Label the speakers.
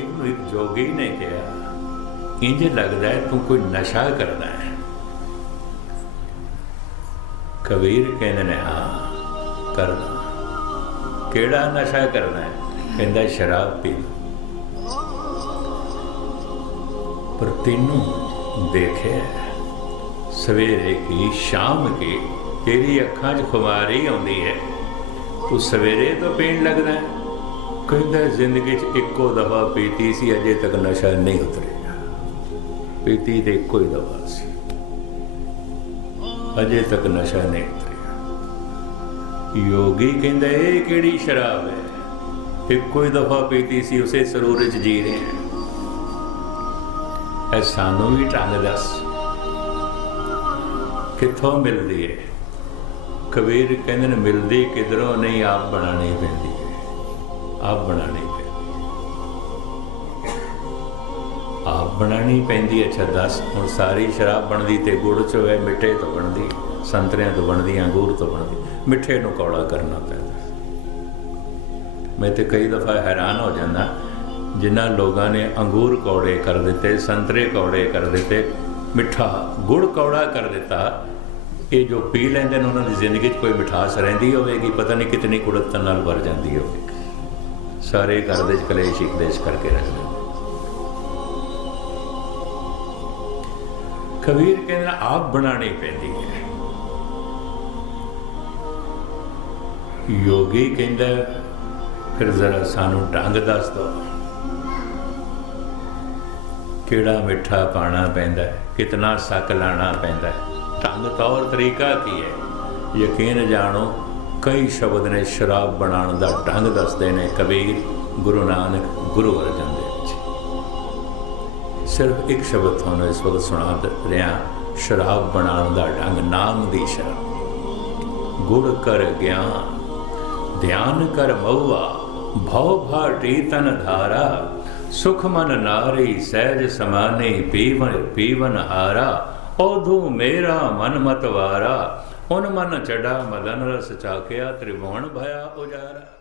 Speaker 1: ਕੇ ਇੱਕ ਜੋਗੀ ਨੇ ਕਿਹਾ, ਇੰਜ ਲੱਗਦਾ ਹੈ ਤੂੰ ਕੋਈ ਨਸ਼ਾ ਕਰਦਾ ਹੈ। ਕਬੀਰ ਕਹਿੰਦੇ ਨੇ, ਹਾਂ, ਕਰਦਾ। ਕਿਹੜਾ ਨਸ਼ਾ ਕਰਨਾ ਹੈ? ਕਹਿੰਦਾ, ਸ਼ਰਾਬ ਪੀ ਪਰ ਤੈਨੂੰ ਦੇਖਿਆ ਸਵੇਰੇ ਕੀ ਸ਼ਾਮ ਕੀ ਤੇਰੀ ਅੱਖਾਂ 'ਚ ਖੁਮਾਰੀ ਆਉਂਦੀ ਹੈ। ਤੂੰ ਸਵੇਰੇ ਤੋਂ ਪੀਣ ਲੱਗਦਾ ਹੈ। ਕਹਿੰਦਾ, ਜ਼ਿੰਦਗੀ 'ਚ ਇੱਕੋ ਦਫਾ ਪੀਤੀ ਸੀ, ਅਜੇ ਤੱਕ ਨਸ਼ਾ ਨਹੀਂ ਉਤਰਿਆ। ਪੀਤੀ ਤੇ ਇੱਕੋ ਹੀ ਦਫਾ ਸੀ। ਅਜੇ ਤੱਕ ਨਸ਼ਾ ਨਹੀਂ ਉਤਰਿਆ। ਯੋਗੀ ਕਹਿੰਦਾ, ਇਹ ਕਿਹੜੀ ਸ਼ਰਾਬ ਹੈ? ਇੱਕੋ ਹੀ ਦਫਾ ਪੀਤੀ ਸੀ, ਉਸੇ ਸਰੂਰ 'ਚ ਜੀ ਰਹੇ ਹਾਂ। ਇਹ ਸਾਨੂੰ ਵੀ ਢੰਗ ਦੱਸ। ਕਿੱਥੋਂ ਮਿਲਦੀ ਹੈ? ਕਬੀਰ ਕਹਿੰਦੇ ਨੇ, ਮਿਲਦੀ ਕਿਧਰੋਂ ਨਹੀਂ, ਆਪ ਬਣਾਣੀ ਪੈਂਦੀ ਹੈ। ਆਪ ਬਣਾਣੀ ਪੈਂਦੀ ਆਪ ਬਣਾਣੀ ਪੈਂਦੀ ਅੱਛਾ ਦੱਸ। ਹੁਣ ਸਾਰੀ ਸ਼ਰਾਬ ਬਣਦੀ ਤੇ ਗੁੜ ਚ ਹੈ ਮਿੱਠੇ ਤੋਂ ਬਣਦੀ, ਸੰਤਰਿਆਂ ਤੋਂ ਬਣਦੀ, ਅੰਗੂਰ ਤੋਂ ਬਣਦੀ। ਮਿੱਠੇ ਨੂੰ ਕੌੜਾ ਕਰਨਾ ਪੈਂਦਾ। ਮੈਂ ਤੇ ਕਈ ਦਫਾ ਹੈਰਾਨ ਹੋ ਜਾਂਦਾ ਜਿਨ੍ਹਾਂ ਲੋਕਾਂ ਨੇ ਅੰਗੂਰ ਕੌੜੇ ਕਰ ਦਿੱਤੇ, ਸੰਤਰੇ ਕੌੜੇ ਕਰ ਦਿੱਤੇ, ਮਿੱਠਾ ਗੁੜ ਕੌੜਾ ਕਰ ਦਿੱਤਾ। ਇਹ ਜੋ ਪੀ ਲੈਂਦੇ ਨੇ, ਉਹਨਾਂ ਦੀ ਜ਼ਿੰਦਗੀ 'ਚ ਕੋਈ ਮਿਠਾਸ ਰਹਿੰਦੀ ਹੋਵੇਗੀ, ਪਤਾ ਨਹੀਂ ਕਿਤਨੀ ਕੁੜਤਨ ਨਾਲ ਭਰ ਜਾਂਦੀ ਹੋਵੇਗੀ। ਸਾਰੇ ਘਰ ਦੇ ਕਲੇਸ਼ ਹੀ ਕਲੇਸ਼ ਕਰਕੇ ਰੱਖਦੇ ਕਬੀਰ ਕਹਿੰਦਾ, ਆਪ ਬਣਾਣੀ ਪੈਂਦੀ ਹੈ। ਯੋਗੀ ਕਹਿੰਦਾ, ਫਿਰ ਜ਼ਰਾ ਸਾਨੂੰ ਢੰਗ ਦੱਸ ਦੋ ਕਿਹੜਾ ਮਿੱਠਾ ਪਾਣਾ ਪੈਂਦਾ ਕਿਤਨਾ ਸੱਕ ਲਾਣਾ ਪੈਂਦਾ ਢੰਗ ਤੌਰ ਤਰੀਕਾ ਕੀ ਹੈ? ਯਕੀਨ ਜਾਣੋ ਕਈ ਸ਼ਬਦ ਨੇ ਸ਼ਰਾਬ ਬਣਾਉਣ ਦਾ ਢੰਗ ਦੱਸਦੇ ਨੇ, ਕਬੀਰ ਗੁਰੂ ਨਾਨਕ ਗੁਰੂ ਅਰਜਨ ਦੇਵ ਜੀ ਸਿਰਫ ਇੱਕ ਸ਼ਬਦ ਤੁਹਾਨੂੰ ਇਸ ਵਕਤ ਸੁਣਾ ਰਿਹਾ, ਸ਼ਰਾਬ ਬਣਾਉਣ ਦਾ ਢੰਗ, ਨਾਮ ਦੀ ਸ਼ਰਾਬ। ਗੁੜ ਕਰ ਗਿਆਨ, ਧਿਆਨ ਕਰ ਮਉਆ ਭਉ ਭਾਟੀ ਤਨ ਧਾਰਾ, ਸੁਖ ਮਨ ਨਾਰੀ, ਸਹਿਜ ਸਮਾਨੇ ਪੀਵਨ ਪੀਵਨ ਹਾਰਾ ਔਧੂ ਮੇਰਾ ਮਨ ਮਤਵਾਰਾ ਉਨ ਮਨ ਚੜਾ ਮਦਨ ਰਸ ਚਾਕਿਆ ਤ੍ਰਿਭੁਵਨ ਭਇਆ ਉਜਾਰਾ।